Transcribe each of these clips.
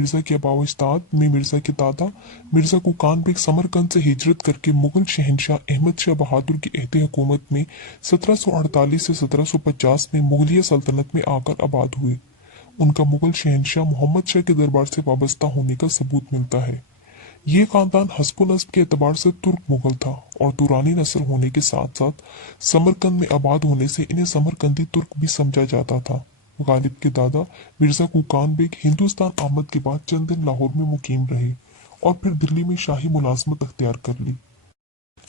मिर्जा के अबाउस्ताद में मिर्जा के दादा मिर्जा कुकान बेग समरकंद से हिजरत करके मुगल शहनशाह अहमद शाह बहादुर की अहद हुकूमत में 1748 से 1750 में मुगलिया सल्तनत में आकर आबाद हुए। उनका मुगल शहनशाह मोहम्मद शाह के दरबार से वाबस्ता होने का सबूत मिलता है। ये खानदान हस्ब नस्ब के एतबार से तुर्क मुगल था और दुरानी नस्ल होने के साथ साथ समरकंद में आबाद होने से इन्हें समरकंदी तुर्क भी समझा जाता था। गालिब के दादा मिर्जा कुकान बेग हिंदुस्तान आमद के बाद चंद दिन लाहौर में मुकीम रहे और फिर दिल्ली में शाही मुलाजमत अख्तियार कर ली।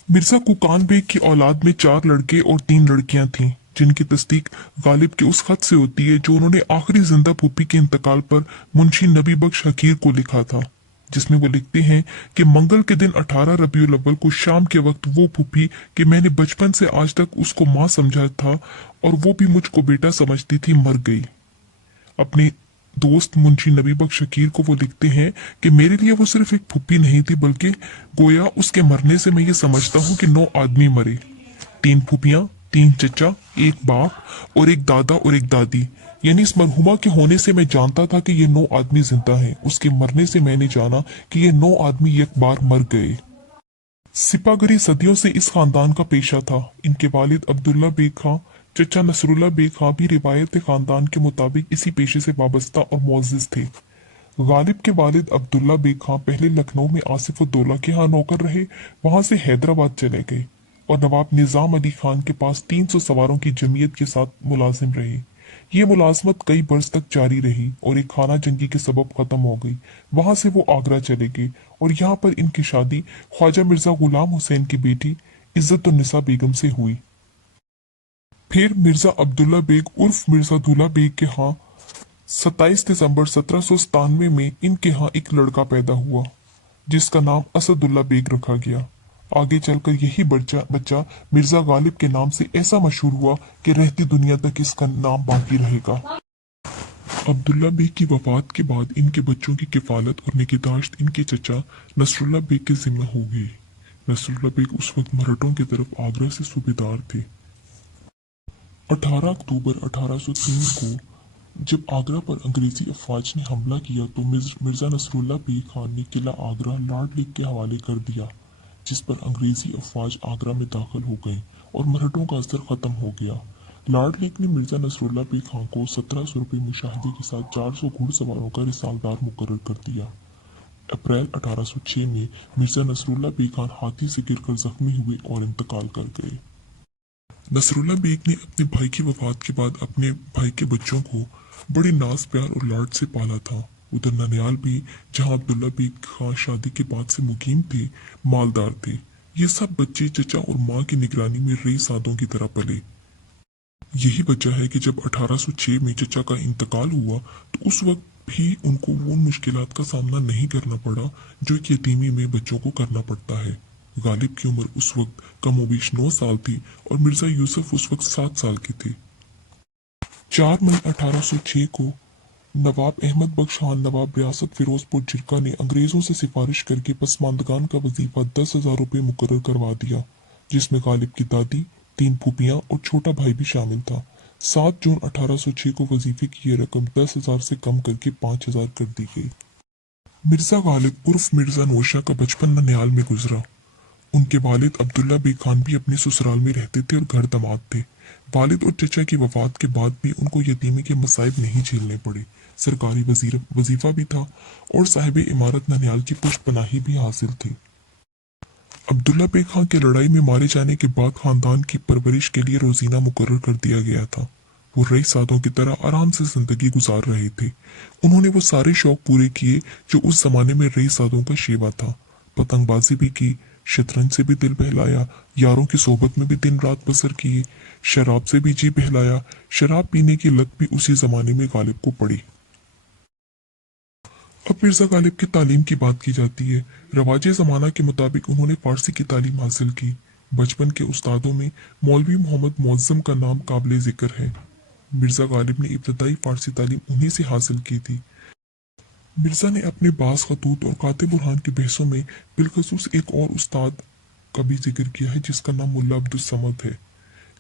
मिर्जा कुकान बेग की औलाद में 4 लड़के और 3 लड़कियां थीं, जिनकी तस्दीक गालिब के उस खत से होती है जो उन्होंने आखिरी जिंदा फूफी के इंतकाल पर मुंशी नबी बख्श हकीर को लिखा था, जिसमें वो लिखते हैं कि मंगल के दिन 18 रबीउल अव्वल को शाम के वक्त वो फूफी कि मैंने बचपन से आज तक उसको माँ समझा था और वो भी मुझको बेटा समझती थी, मर गई। अपने दोस्त मुंशी नबी बख्श शकीर को वो लिखते हैं कि मेरे लिए वो सिर्फ एक फूफी नहीं थी, बल्कि गोया उसके मरने से मैं ये समझता हूँ कि 9 आदमी मरे, 3 फूफियां, 3 चचा, एक बाप और एक दादा और एक दादी। यानी इस मरहुमा के होने से मैं जानता था कि ये 9 आदमी जिंदा हैं। उसके मरने से मैंने जाना कि ये 9 आदमी एक बार मर गए। सिपागरी सदियों से इस खानदान का पेशा था। इनके वालिद अब्दुल्ला बेग खां, चचा नसरुल्ला बेग खां भी रिवायत खानदान के मुताबिक इसी पेशे से वाबस्ता और मुअज्जिज थे। गालिब के वालिद अब्दुल्ला बेग खां पहले लखनऊ में आसिफ उद्दौला के यहाँ नौकर रहे, वहां से हैदराबाद चले गए और नवाब निजाम अली खान के पास 300 सवारों की जमीयत के साथ मुलाजिम रहे। ये मुलाजमत कई बरस तक जारी रही और एक खाना जंगी के सबब खत्म हो गई। वहां से वो आगरा चले गए और यहाँ पर इनकी शादी ख्वाजा मिर्जा गुलाम हुसैन की बेटी इज्जतुन्निसा बेगम से हुई। फिर मिर्जा अब्दुल्ला बेग उर्फ मिर्जा दूल्हा बेग के यहाँ 27 दिसंबर 1797 में इनके यहाँ एक लड़का पैदा हुआ, जिसका नाम असदुल्ला बेग रखा गया। आगे चलकर यही बच्चा मिर्जा गालिब के नाम से ऐसा मशहूर हुआ कि रहती दुनिया तक इसका नाम बाकी रहेगा। अब्दुल्ला बेग की वफात के बाद इनके बच्चों की किफालत और निगहदाश्त इनके चचा नसरुल्ला बेग के जिम्मे हो गई। नसरुल्ला बेग उस वक्त मराठों की तरफ आगरा से सूबेदार थे। 18 अक्टूबर 1803 को जब आगरा पर अंग्रेजी अफवाज ने हमला किया तो मिर्जा नसरुल्ला बेग खान ने किला आगरा लॉर्ड लीग के हवाले कर दिया, जिस पर अंग्रेजी अफवाज आगरा में दाखिल हो गई और मराठों का असर खत्म हो गया। लॉर्ड लीग ने मिर्जा नसरुल्ला बेग खान को 1700 रुपये मुशाहदे के साथ 400 घुड़सवारों का रिसालदार मुकर्रर कर दिया। अप्रैल 1806 में मिर्जा नसरुल्ला बेग खान हाथी से गिरकर जख्मी हुए और इंतकाल कर गए। नसरुल्ला बेग ने अपने भाई की वफात के बाद अपने भाई के बच्चों को बड़े नाज प्यार और लाड से पाला था। उधर ननियाल भी, जहां अब्दुल्ला बेग खान शादी के बाद से मुकीम थे, मालदार थे। ये सब बच्चे चचा और माँ की निगरानी में रईसादों की तरह पले। यही वजह है कि जब 1806 में चचा का इंतकाल हुआ तो उस वक्त भी उनको वो मुश्किलात का सामना नहीं करना पड़ा जो एक यतीमी में बच्चों को करना पड़ता है। गालिब की उम्र उस वक्त कमोबेश 9 साल थी और मिर्जा यूसुफ उस वक्त 7 साल के थे। 4 मई 1806 को नवाब अहमद बख्श खान नवाब रियासत फिरोजपुर जिरका ने अंग्रेजों से सिफारिश करके पसमानदगान का वजीफा 10,000 रुपये मुकर्रर करवा दिया, जिसमें गालिब की दादी, 3 फूफियां और छोटा भाई भी शामिल था। 7 जून 1806 को वजीफे की यह रकम 10,000 से कम करके 5,000 कर दी गई। मिर्जा गालिब उर्फ मिर्जा नौशा का बचपन ननिहाल में गुजरा। उनके वालिद अब्दुल्ला बेग खान भी अपने ससुराल में रहते थे और घर दमाद थे। वालिद और चचा की वफात के बाद भी उनको यतीमी के मसाइब नहीं झेलने पड़े। सरकारी वजीफा भी था और साहिब इमारत ननिहाल की पुष्टपनाही भी हासिल थी। अब्दुल्ला बेग खान के लड़ाई में मारे जाने के बाद खानदान की परवरिश के लिए रोजीना मुकर्रर कर दिया गया था। वो रईसादों की तरह आराम से जिंदगी गुजार रहे थे। उन्होंने वो सारे शौक पूरे किए जो उस जमाने में रईसादों का शेवा था। पतंगबाजी भी की, शतरंज से भी दिल बहलाया, यारों की सोबत में भी दिन रात बसर किए, शराब से भी जी बहलाया। शराब पीने की लत भी उसी जमाने में गालिब को पड़ी। अब मिर्जा गालिब की तालीम की बात की जाती है। रवाजे ज़माना के मुताबिक उन्होंने फारसी की तालीम हासिल की। बचपन के उस्तादों में मौलवी मोहम्मद मुअज्जम का नाम काबिल जिक्र है। मिर्जा गालिब ने इब्तदाई फारसी तालीम उन्हीं से हासिल की थी। मिर्जा ने अपने बास खतूत और कातिब बुरहान की बहसों में बिलखसूस एक और उस्ताद का भी जिक्र किया है, जिसका नाम मुल्ला अब्दुल समद है।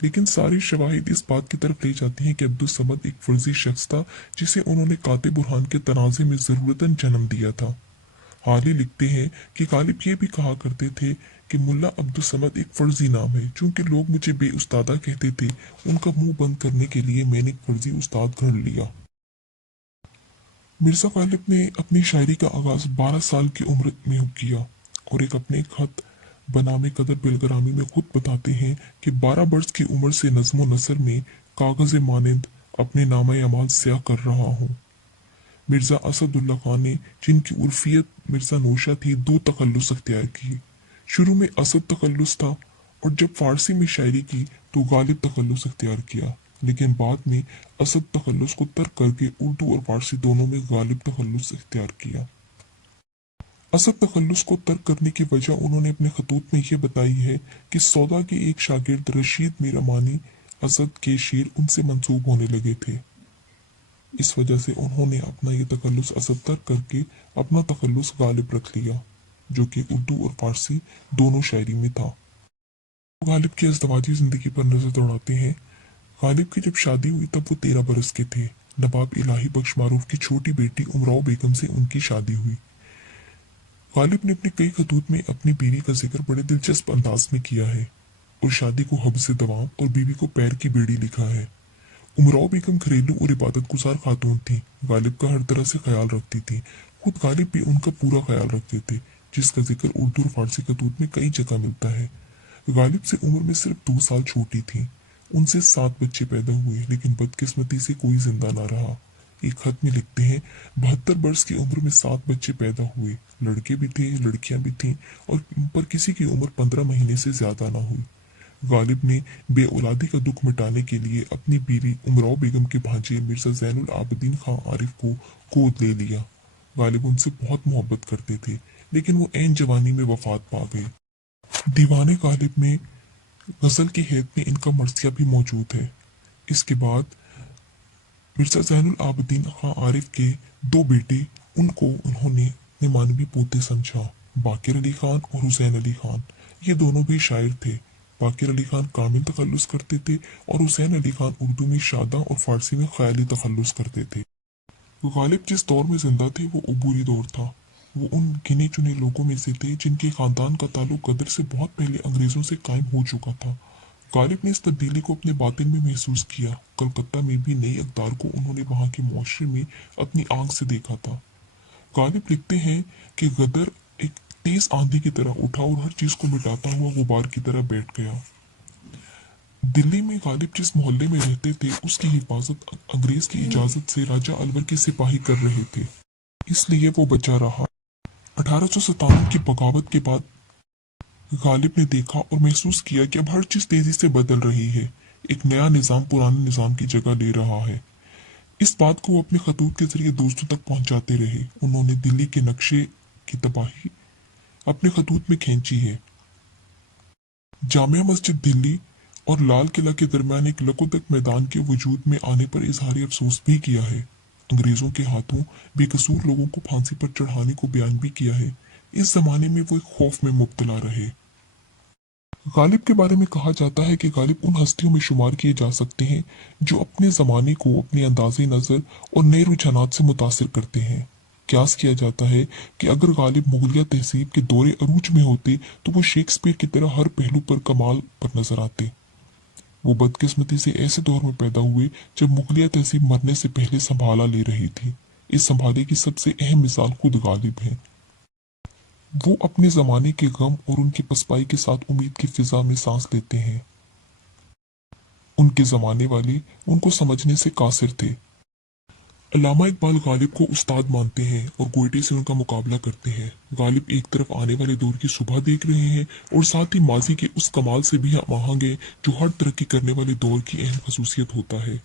लेकिन सारी शवाहिद इस बात की तरफ ले जाती हैं कि अब्दुस समद एक फर्जी शख्स था जिसे उन्होंने कातिब बुरहान के तनाज़े में ज़रूरतन जन्म दिया था। हाली लिखते हैं कि गालिब ये भी कहा करते थे कि मुल्ला अब्दुल समद एक फर्जी नाम है। चूंकि लोग मुझे बेउस्तादा कहते थे, उनका मुंह बंद करने के लिए मैंने एक फर्जी उस्ताद गढ़ लिया। मिर्जा गालिब ने अपनी शायरी का आगाज 12 साल की उम्र में किया और एक अपने खत बनामे कदर बिलगरामी में खुद बताते हैं कि 12 बरस की उम्र से नज्म नसर में कागज मानंद अपने नामा अमाल स्याह कर रहा हूँ। मिर्जा असदुल्ला खान ने, जिनकी उर्फियत मिर्जा नौशा थी, 2 तखल्लुस अख्तियार किए। शुरू में असद तखल्लुस था और जब फारसी में शायरी की तो गालिब तखल्लुस अख्तियार किया, लेकिन बाद में असद तखल्लुस को तर्क करके उर्दू और फारसी दोनों में गालिब तखल्लुस अख्तियार किया। असद तखल्लुस को तर्क करने की वजह उन्होंने अपने खतूत में यह बताई है कि सौदा के एक शागिर्द रशीद मीरामानी असद के शेर उनसे मंसूब होने लगे थे। इस वजह से उन्होंने अपना ये तखल्लुस असद तर्क करके अपना तखल्लुस गालिब रख लिया, जो कि उर्दू और फारसी दोनों शायरी में था। गालिब की अज़दवाजी जिंदगी पर नजर दौड़ाते हैं। गालिब की जब शादी हुई तब वो 13 बरस के थे। नवाब इलाही बख्श मारूफ की छोटी बेटी उमराव बेगम से उनकी शादी हुई। गालिब ने अपने कई खतूत में अपनी बीवी का जिक्र बड़े दिलचस्प अंदाज में किया है और शादी को हब्स दवाम और बीवी को पैर की बेड़ी लिखा है। उमराव बेगम घरेलू और इबादत गुजार खातून थी, गालिब का हर तरह से ख्याल रखती थी। खुद गालिब भी उनका पूरा ख्याल रखते थे, जिसका जिक्र उर्दू और फारसी खतूत में कई जगह मिलता है। गालिब से उम्र में सिर्फ 2 साल छोटी थी। उनसे 7 बच्चे पैदा हुए, लेकिन बदकिस्मती से कोई जिंदा ना रहा। एक खत में लिखते हैं, 72 बरस की उम्र में 7 बच्चे पैदा हुए, लड़के भी थे लड़कियां भी थीं, और पर किसी की उम्र 15 महीने से ज्यादा ना हुई। गालिब ने बेऔलादी का दुख मिटाने के लिए अपनी बीवी उमराव बेगम के भांजे मिर्जा जैनुल आबदीन खां आरिफ को गोद ले लिया। गालिब उनसे बहुत मोहब्बत करते थे, लेकिन वो ऐन जवानी में वफात पा गए। दीवाने गालिब में गजल की हैत में इनका मर्सिया भी मौजूद है। इसके बाद मिर्जा जैनुल आबदीन खां आरिफ के 2 बेटे, उनको उन्होंने अपने मानवी पोते समझा, बाकिर अली खान और हुसैन अली खान। ये दोनों भी शायर थे। बाकिर अली खान कामिल तखल्लुस करते थे और हुसैन अली खान उर्दू में शादा और फारसी में ख्याली तखल्लुस करते थे। गालिब जिस दौर में जिंदा थे वो अबूरी दौर था। वो उन गिने चुने लोगों में से थे जिनके खानदान का ताल्लुक गदर से बहुत पहले अंग्रेजों से कायम हो चुका था। गालिब ने इस तब्दीली को अपने बातिन में महसूस किया। कलकत्ता में भी नई अक़दार को उन्होंने वहां के मुआशरे में अपनी आंख से देखा था। गालिब लिखते हैं कि गदर एक तेज आंधी की तरह उठा और हर चीज को मिटाता हुआ गुबार की तरह बैठ गया। दिल्ली में गालिब जिस मोहल्ले में रहते थे उसकी हिफाजत अंग्रेज की इजाजत से राजा अलवर के सिपाही कर रहे थे, इसलिए वो बचा रहा। 1857 की बगावत के बाद गालिब ने देखा और महसूस किया कि अब हर चीज तेजी से बदल रही है। एक नया निजाम पुराने निजाम की जगह ले रहा है। इस बात को वो अपने खतूत के जरिए दोस्तों तक पहुंचाते रहे। उन्होंने दिल्ली के नक्शे की तबाही अपने खतूत में खींची है। जामिया मस्जिद दिल्ली और लाल किला के दरमियान एक लकोदक मैदान के वजूद में आने पर इजहार अफसोस भी किया है। अंग्रेजों के हाथों बेकसूर लोगों को फांसी पर चढ़ाने को बयान भी किया है। इस जमाने में वो एक खौफ में मुब्तला रहे। गालिब के बारे में कहा जाता है कि गालिब उन हस्तियों में शुमार किए जा सकते हैं जो अपने ज़माने को अपने अंदाज़े नज़र और नए रुझानात से मुतासिर करते हैं। क्यास किया जाता है कि अगर गालिब मुगलिया तहजीब के दौरे अरूज में होते तो वो शेक्सपियर की तरह हर पहलू पर कमाल पर नजर आते। वो बदकिस्मती से ऐसे दौर में पैदा हुए जब मुगलिया तहजीब मरने से पहले संभाला ले रही थी। इस संभाले की सबसे अहम मिसाल खुद गालिब है। वो अपने जमाने के गम और उनकी पसपाई के साथ उम्मीद की फिजा में सांस लेते हैं। उनके जमाने वाले उनको समझने से कासिर थे। अल्लामा इकबाल गालिब को उस्ताद मानते हैं और गोयटे से उनका मुकाबला करते हैं। गालिब एक तरफ आने वाले दौर की सुबह देख रहे हैं और साथ ही माजी के उस कमाल से भी आमाहंग है जो हर तरक्की करने वाले दौर की अहम खसूसियत होता है।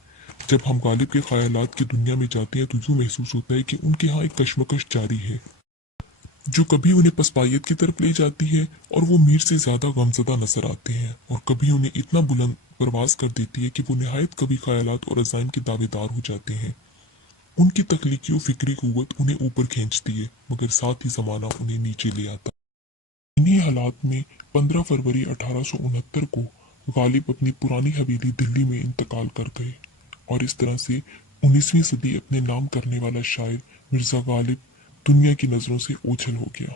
जब हम गालिब के ख्यालात की दुनिया में जाते हैं तो यूं महसूस होता है कि उनके यहाँ एक कश्मकश जारी है जो कभी उन्हें पसपाइयत की तरफ ले जाती है और वो मीर से ज्यादा गमजदा नजर आते हैं, और कभी उन्हें इतना बुलंद परवाज कर देती है कि वो निहायत कभी ख्यालात और अज़ाइम के दावेदार हो जाते हैं। उनकी तख्लीकी और फिक्री कुव्वत उन्हें ऊपर खींचती है, मगर साथ ही जमाना उन्हें नीचे ले आता। इन्हीं हालात में 15 फरवरी 1869 को गालिब अपनी पुरानी हवेली दिल्ली में इंतकाल कर गए और इस तरह से 19वीं सदी अपने नाम करने वाला शायर मिर्ज़ा गालिब दुनिया की नज़रों से ओझल हो गया।